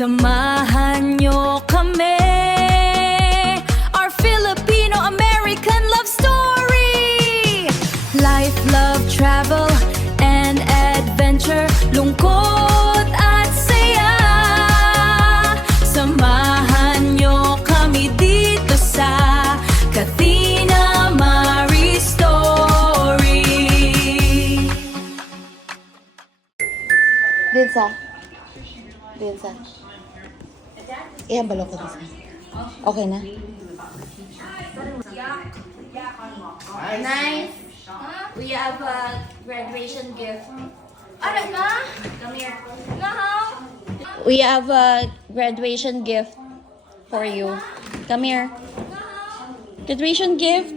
Samahan nyo kami, our Filipino-American love story. Life, love, travel, and adventure, lungkot at saya. Samahan nyo kami dito sa Katina Marie Story. Dinsa. Iyan balok ko dito. Okay na? Nice. We have a graduation gift. Ano na? Come here. No. We have a graduation gift for you. Come here. Graduation gift.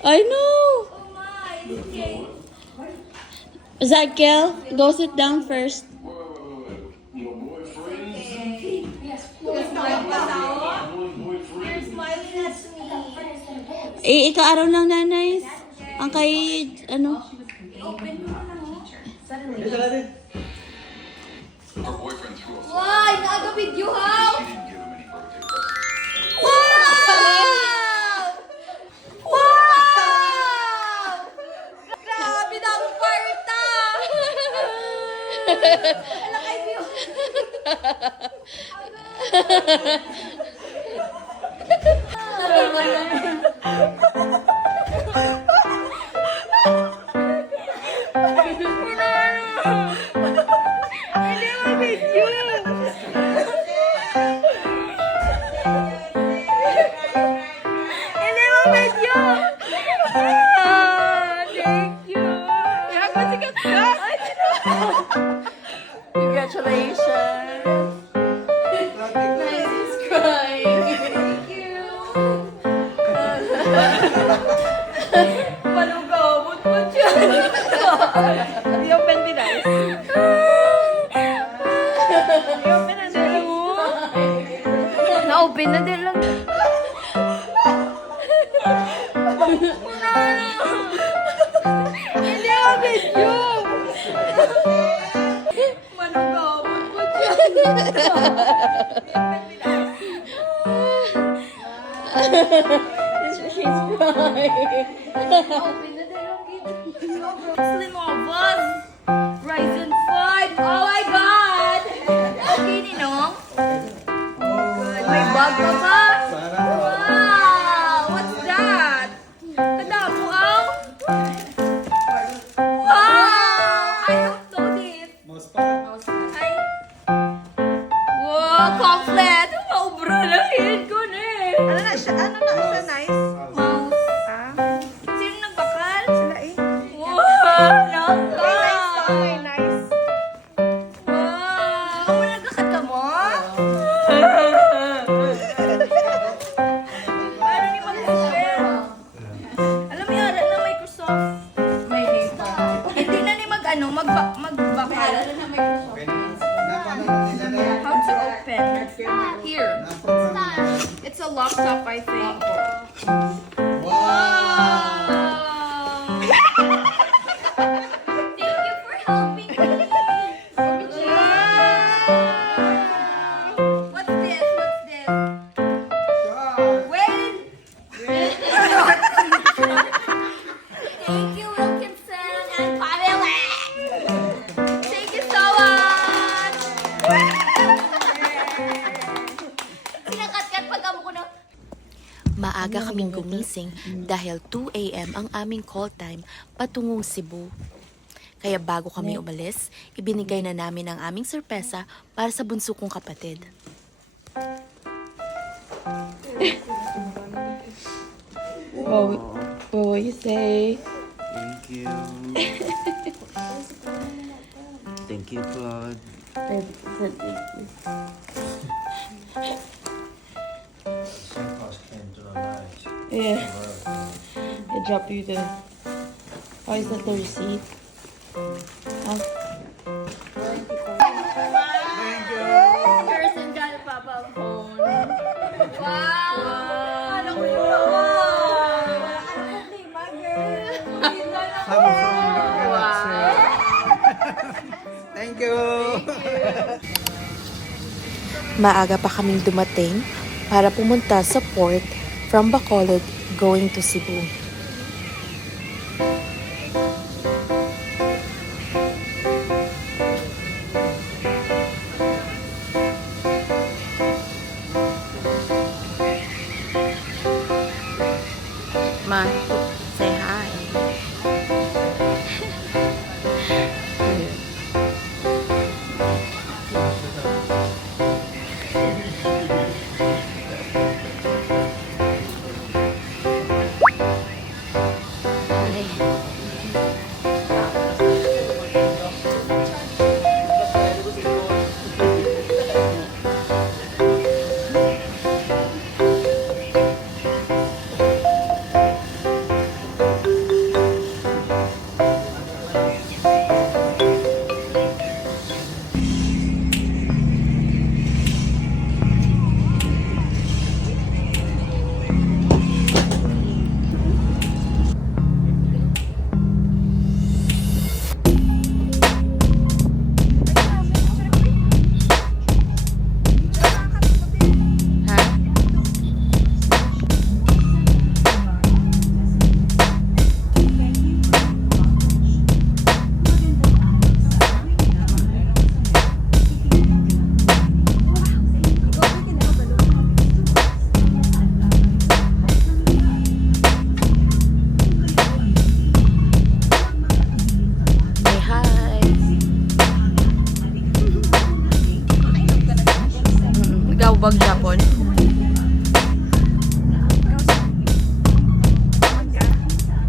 I know. Zakiel, go sit down first. Ikaw araw lang nanay. Ang kay, ano? Why? Naaga video how? Wow! Wow! Grabe na ang kwarta! Wala kay view. Congratulations. Nice crying. Thank you. Malugabot mo dyan. I-open din guys. I-open na din lang mo. Na-open na din lang. Hindi ako video. Manugabot mo dyan. She's crying. Lenovo's Ryzen 5. Oh my God! Okay, Ninong. Good. May bag pa ba? Wow! What's that? Kadamo ang? Wow! I don't know this. Ay. Wow! Complete! Maubra lang yun ko na eh. Ano na siya? Nice? Mouse. Ah, Sino nagbakal? sila eh. Wow! Naka! Okay, nice. Wow! Wala gakat ka mo? Paano ni mag-share? Alam mo yun, na Microsoft. May data. Hindi na ni magbakal. How to open? Here. It's a laptop, I think. Wow! Thank you for helping me. What's this? What's this? Wait! Thank you, Wilkinson and Pamela. Thank you so much. Sinakat-kat pag amo ko na. Maaga kaming gumising dahil 2 a.m. ang aming call time patungong Cebu. Kaya bago kami umalis, ibinigay na namin ang aming sorpresa para sa bunso kong kapatid. What will you say? Thank you. Thank you, God. Yeah. They drop you the... Oh, is that the receipt? Oh. Person got Papa phone. Wow! Ano ko yun? Wow! Thank you. Maaga pa kaming dumating para pumunta sa port from Bacolod going to Cebu. Ma, say hi. Gawbag Japon.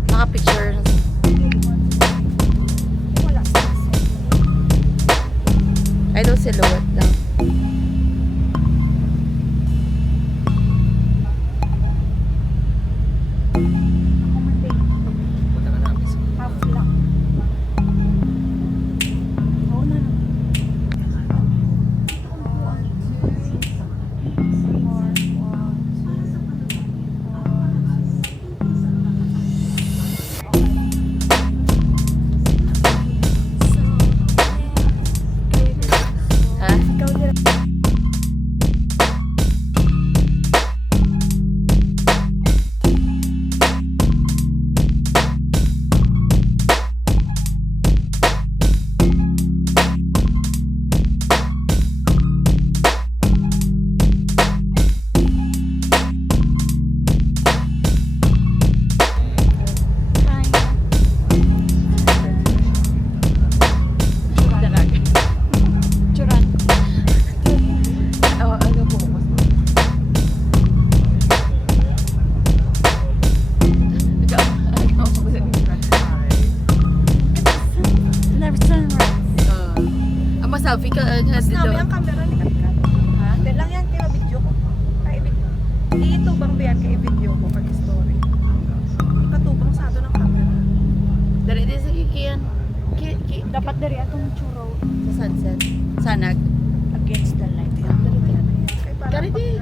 Naka-picture. Idol silhouette lang. Selfie ka Mas namin ang camera ni Katkat. Ha? Dahil lang yan kaya video ko. Ito bang biyan kaya video ko pag story. Katubang sa ato ng camera. Dari din sa kikian. Dapat dari atong churro Sa sunset. Sanag. against the light. Dari din.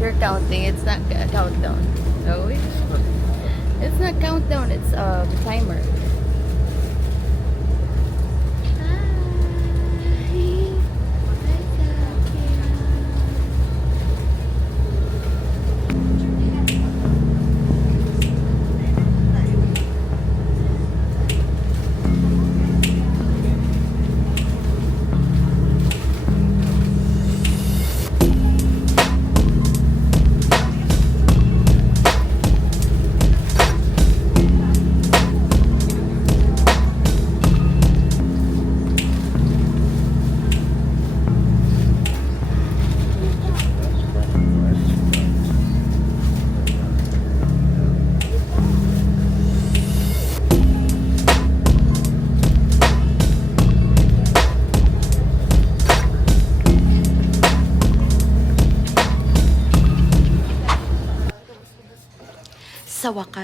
You're counting. It's not a countdown. Oh, it's not countdown. It's timer.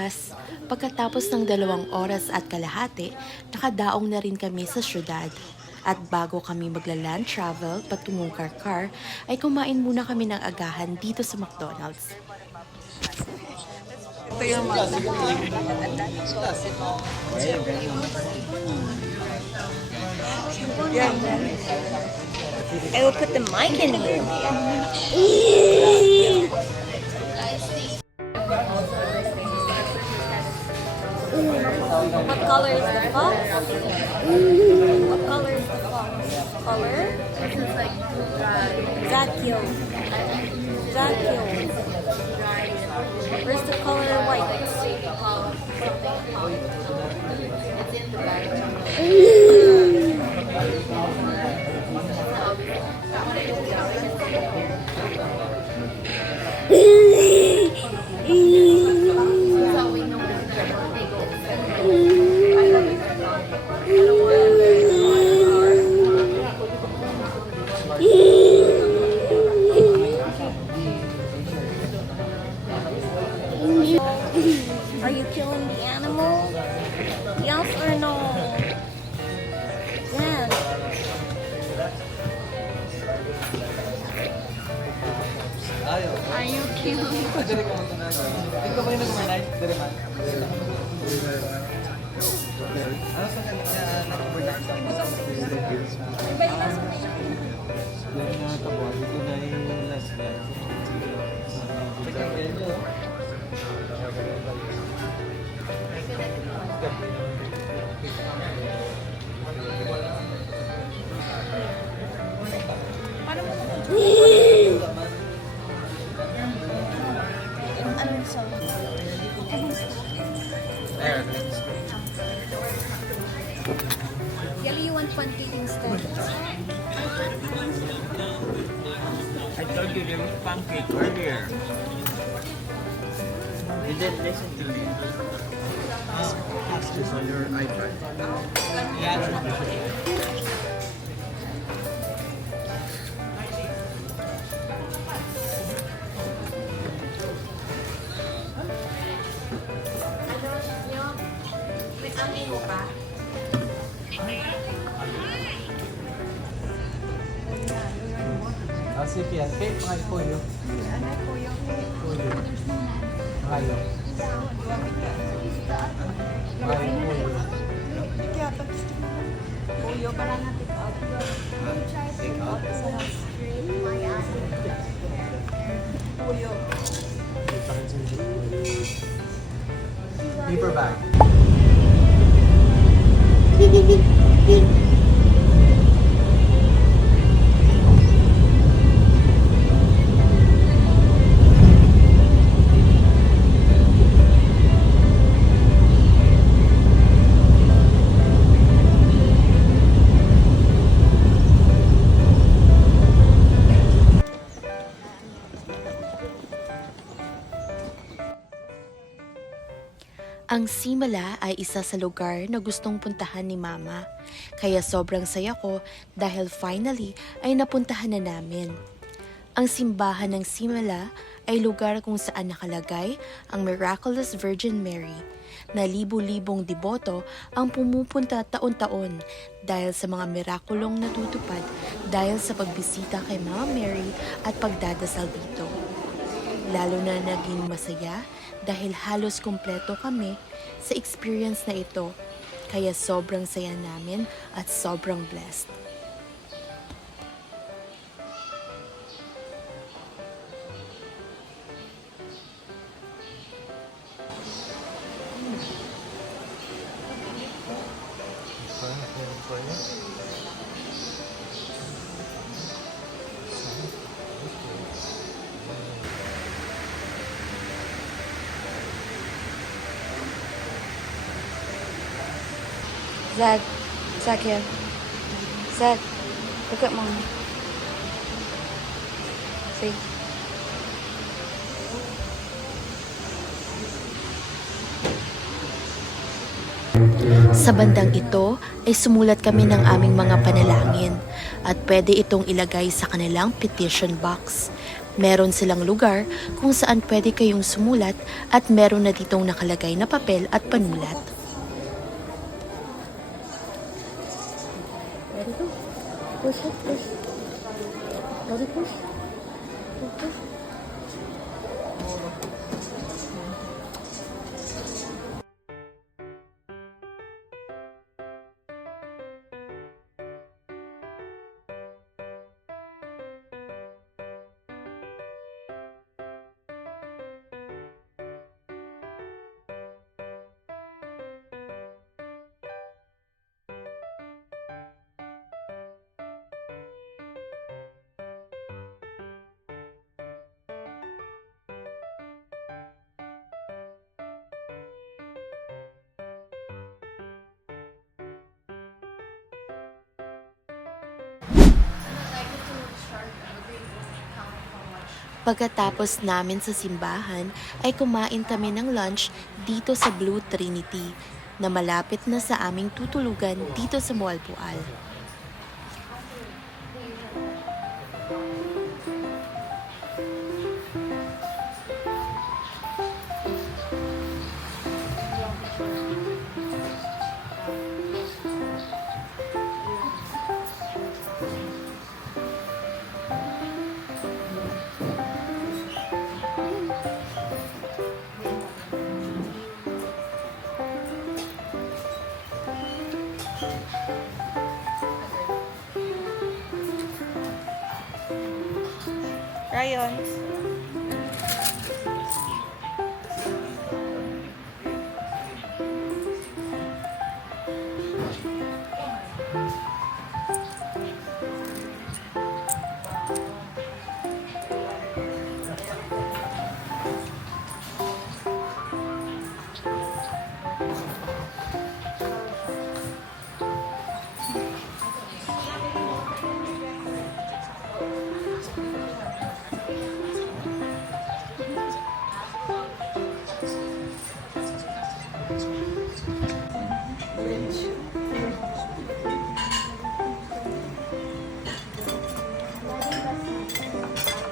wakas, pagkatapos ng 2 oras at kalahati, nakadaong na rin kami sa syudad. At bago kami magla-land travel patungong Karkar, ay kumain muna kami ng agahan dito sa McDonald's. Ito yung mga. I will put the mic in here. What color is the fox? What color is the fox? Color? This is like Zakio. Zakio. Where's the color white? Are you killing the animal? Yes or no? Yes. Are you killing? Yali, you want pancake instead? I told you there was pancake earlier. You didn't listen to me. Ask this on your iPad. Sige yan. Cake, mga ipuyo. Ipuyo. Hayo. Hayo, ipuyo. Puyo para natin out. Puyo. Paper bag. Ang Simala ay isa sa lugar na gustong puntahan ni Mama. Kaya sobrang saya ko dahil finally ay napuntahan na namin. Ang simbahan ng Simala ay lugar kung saan nakalagay ang Miraculous Virgin Mary na libu-libong deboto ang pumupunta taon-taon dahil sa mga mirakulong natutupad dahil sa pagbisita kay Mama Mary at pagdadasal dito. Lalo na naging masaya dahil halos kumpleto kami sa experience na ito, kaya sobrang saya namin at sobrang blessed. Zach here. Zach, look at Mom. See? Sa bandang ito ay sumulat kami ng aming mga panalangin at pwede itong ilagay sa kanilang petition box. Meron silang lugar kung saan pwede kayong sumulat at meron na ditong nakalagay na papel at panulat. Pagkatapos namin sa simbahan ay kumain kami ng lunch dito sa Blue Trinity na malapit na sa aming tutulugan dito sa Moalboal. Ryan.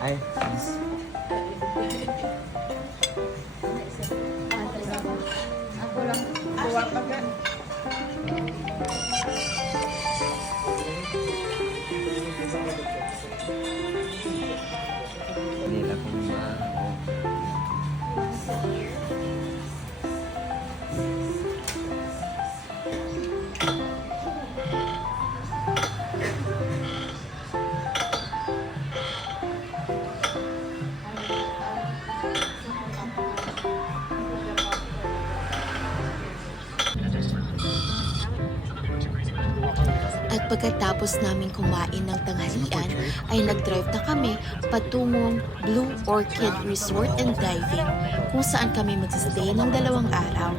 Ay, please. Nila kung At pagkatapos namin kumain ng tanghalian ay nag-drive na kami patungong Blue Orchid Resort and Diving kung saan kami magsistay ng 2 araw.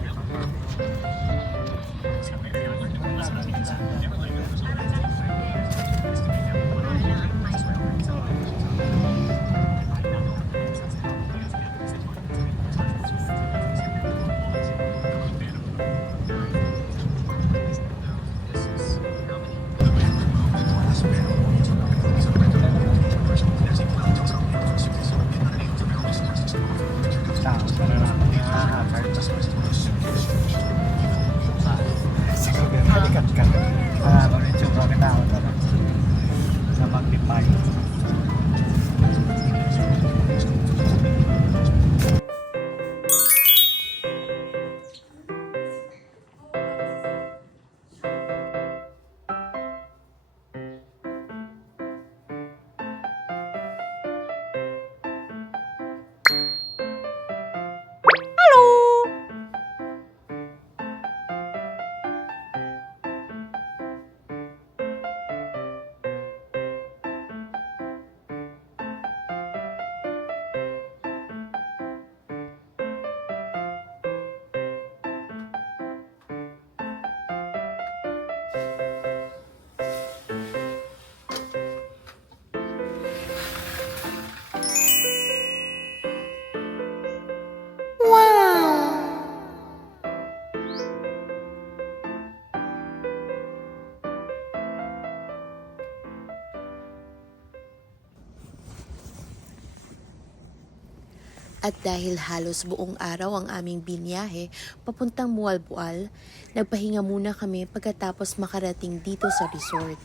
At dahil halos buong araw ang aming binyahe papuntang Mualbual, nagpahinga muna kami pagkatapos makarating dito sa resort.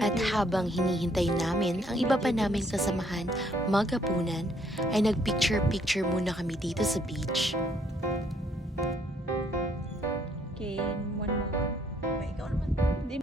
At habang hinihintay namin ang iba pa naming kasamahan maghapunan, ay nagpicture-picture muna kami dito sa beach. Okay, one more. Ay, ikaw naman. Hindi.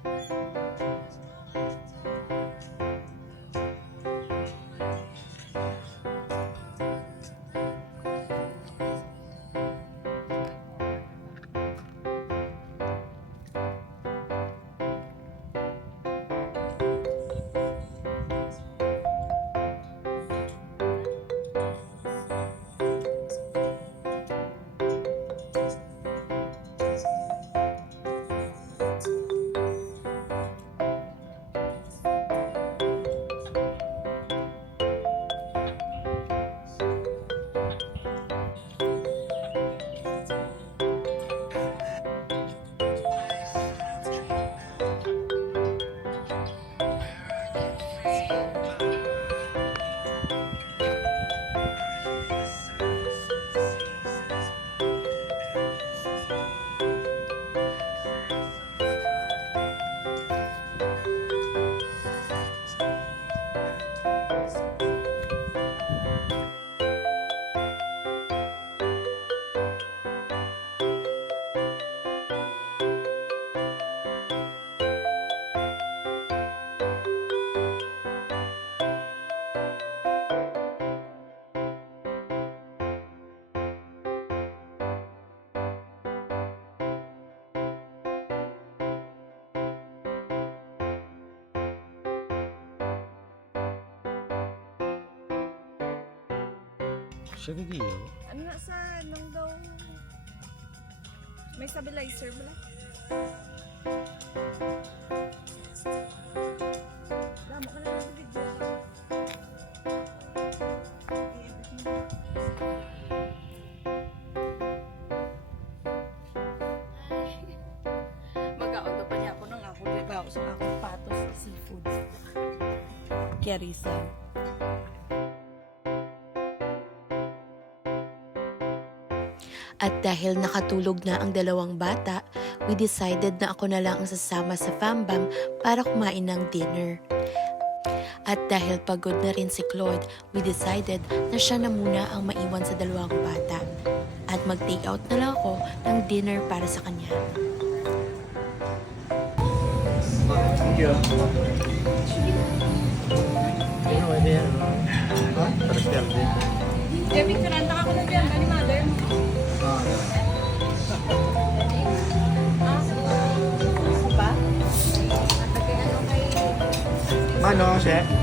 Siya gagiyo. Ano na sa nung daw may stabilizer wala? Lama ka na ng video ka. Mag-aunta pa niya ako ng ako. Diba ako sa akong patos sa seafood. Kiarisa. At dahil nakatulog na ang dalawang bata, we decided na ako na lang ang sasama sa Fambam para kumain ng dinner. At dahil pagod na rin si Claude, we decided na siya na muna ang maiwan sa dalawang bata. At mag-take out na lang ako ng dinner para sa kanya. Thank you. Ano, pwede yan. Ha? Parang din. Kevin, karanta ka ko na dyan. Bani mother. Mano, Chef?